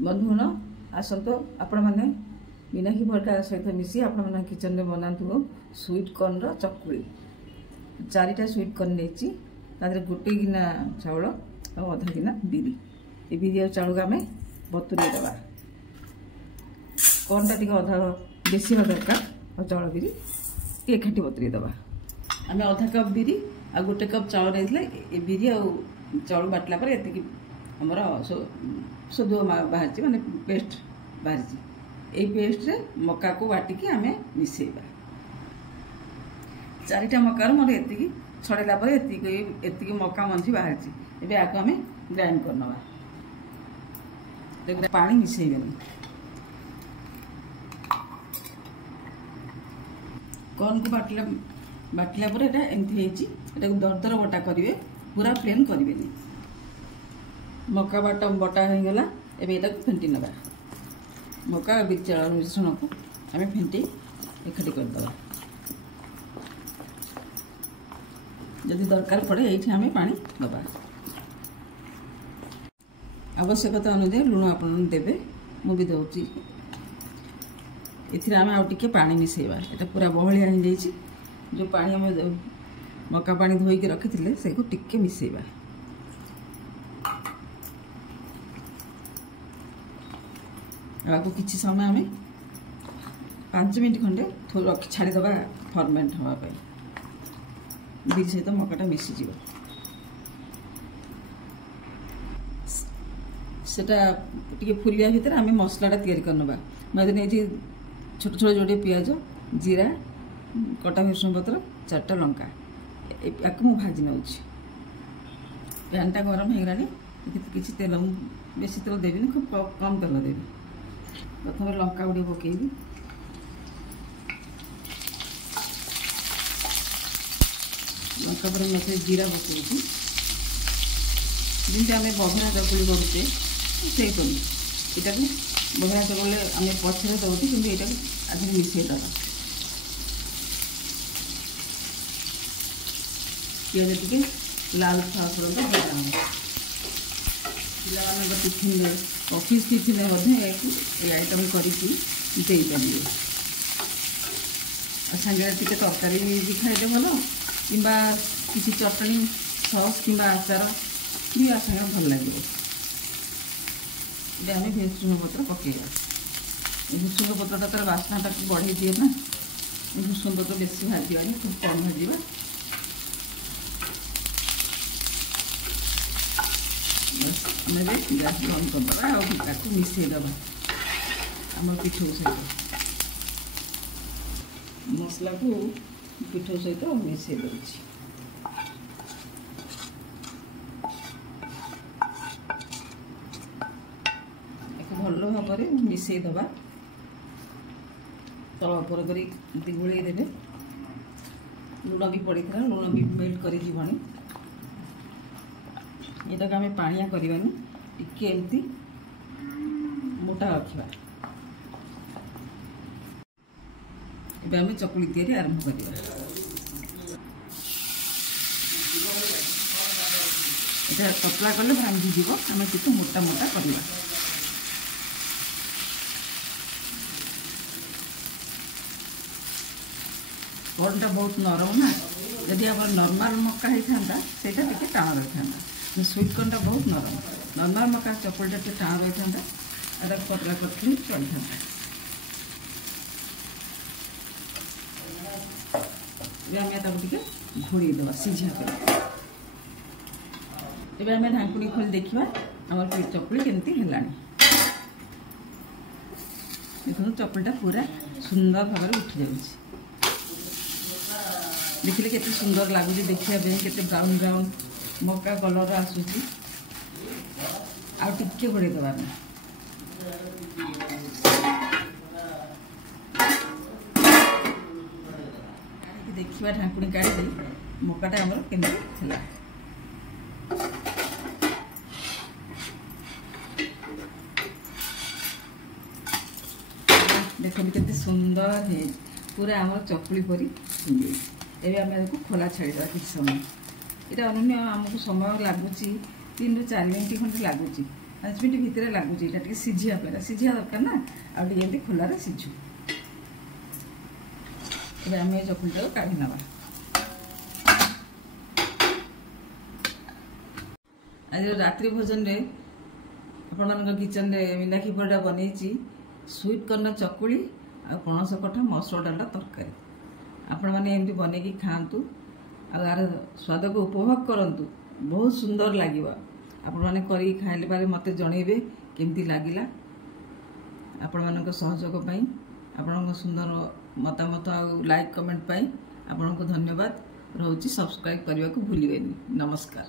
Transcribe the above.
बंधुगण आसतु आपण मैंने मीनाक्षी भट्टार सहित मिसी आपण किचन में बनातु स्वीट कॉर्न चकुली। 4टा स्वीट कॉर्न नहीं गोटे गिना चाउल और अधा गिना बिरी। ये बिरी और चाउल को आम बतुरे दबा। कॉर्नटा टी अधा बेसी हाँ दरकार और चाउल बिरी एकाठी बतुरे दबा। आम अधा कप बिरी आ गोटे कप चाउल नहीं बिरी और चाउल बाटला पर ये आमर सोदुआ बाहर माने पेस्ट बाहर ये पेस्ट रे मक्का को बाटिकी आम मिसेबा। 4टा मक्कार मोर ये छड़ेला पर ये मक्का मंझी बाहर एबे आको आम ग्राइंड कर नवा। पानी मिसेबेनी कॉर्न को बाटला पर एटा एमथि हेची एटा दरदर बटा करिवे पूरा प्लेन करिवेनी। मक्का बटा हो गला एबे एटा फेंटी नबा। मक्का चाउल मिश्रण को आम फेंटी एकाठी करदबा। जदि दरकार पड़े ये आम पानी दबा। आवश्यकता अनुसार लुण आपन देबे मु भी दउची। एथिरा आम आउ टिके पानी मिसेबा। एटा पूरा बहलिया हो जाइछि। जो पानी आम मक्का पानी धोई के रखिथिले से को टिके मिसेबा। आपको किसी समय आम 5 मिनट खंडे रखी छाड़ीदबा फर्मेंट हाँपाई। बिरी सहित मक्काटा मिसीज सेटा टी फुलिया भितर आम मसलाटा तैयारी करनबा। मैं ये छोट छोट जोड़े पियाज जीरा कटा भृषण पत्र 4टा लंका या भाजी नौ। पैनटा गरम हो गलानी किसी तेल बेसी तेल देवी खूब कम तेल देवी। प्रथम लंका गुड़ी पकेबी लंका पर मैं जीरा पकड़ी जमी आम बभना चकुली करुचे से यहाँ बभना चकुले आम पचर दौचे कि यहाँ आज मिसे दबा। पिज टे लाल पिला टिफिन ऑफिस टिफिन ये आइटम करपारे सांगे टे तरकारी भी खाइले भल कि चटनी सस कि आचार भी आसांगे भल लगे। आम भृषुंग पत्र पकेगा। भृषुंग पत्रटा तार बास्नाटा बढ़े दिए ना। भृषुंग पत्र बेसी भाजवानी खूब कम भाजा। आम गैस बंद करदे और मिसेदबा आम पिठौ सहित मसला को पिठौ सहित मिसे दूसरी। भल भाव मिसेदबा तल उपर कर गोल देवे। लुण भी पड़ी था लुण भी मेल्ट कर ये आम पानिया करवानी टिके एमती मोटा रखा। एबे आम चकुली तैयारी आरंभ करवा। ये पतला कले भांगी जीव आम कितु मोटा मोटा करवा। कॉर्नटा बहुत नरम ना। यदि आप नॉर्मल मक्का होता से टाण रही था। स्वीट कॉर्नटा बहुत नरम। नॉर्मल मक्का चकुलटा टे टाण रही था पतला कर चल था। आम टे घोड़ी दबा सीझा कर। एबे आम ढांकुणी खोली देखा आम चकुली केमती है। देखो चकुलटा पूरा सुंदर भाव उठी जाऊँगी। देखिले केते सुंदर लगुच देखिया के ब्राउन ब्राउन मक्का कलर आसूसी। आउ टिके घोड़े दबा देखा ढांकुणी काढ़ी मक्काटा आमर केमती है। देखते केते सुंदर है पूरा आमर चकुली परी। एवं आम खोला छाड़ीदा किसी समय। यहाँ अन्य आमको समय लगुच 3 ରୁ 4 मिनट खंडे लगुच 5 मिनट भितर लगुच ये सीझा सीझा दरकार ना आगे खोलार सीझु आम चकुलीटा काढ़ी नवा आज रात्रि भोजन रे आपण किचन रे मीनाक्षी परिडा बनई स्वीट कॉर्न चकुली आ पणस कठा मसुर डाल तरकारी आपण मैंने एमती बनई खातु आर स्वाद को उपभोग करंतु बहुत सुंदर लगे आपण मैंने करी खाइले पारे मते जनइबे केमती लागिला आपण मानक सहयोग पई आपण सुंदर मतामत आ लाइक कमेंट पाई आपण को धन्यवाद रहउची सब्सक्राइब करने को भूलिबेनी नमस्कार।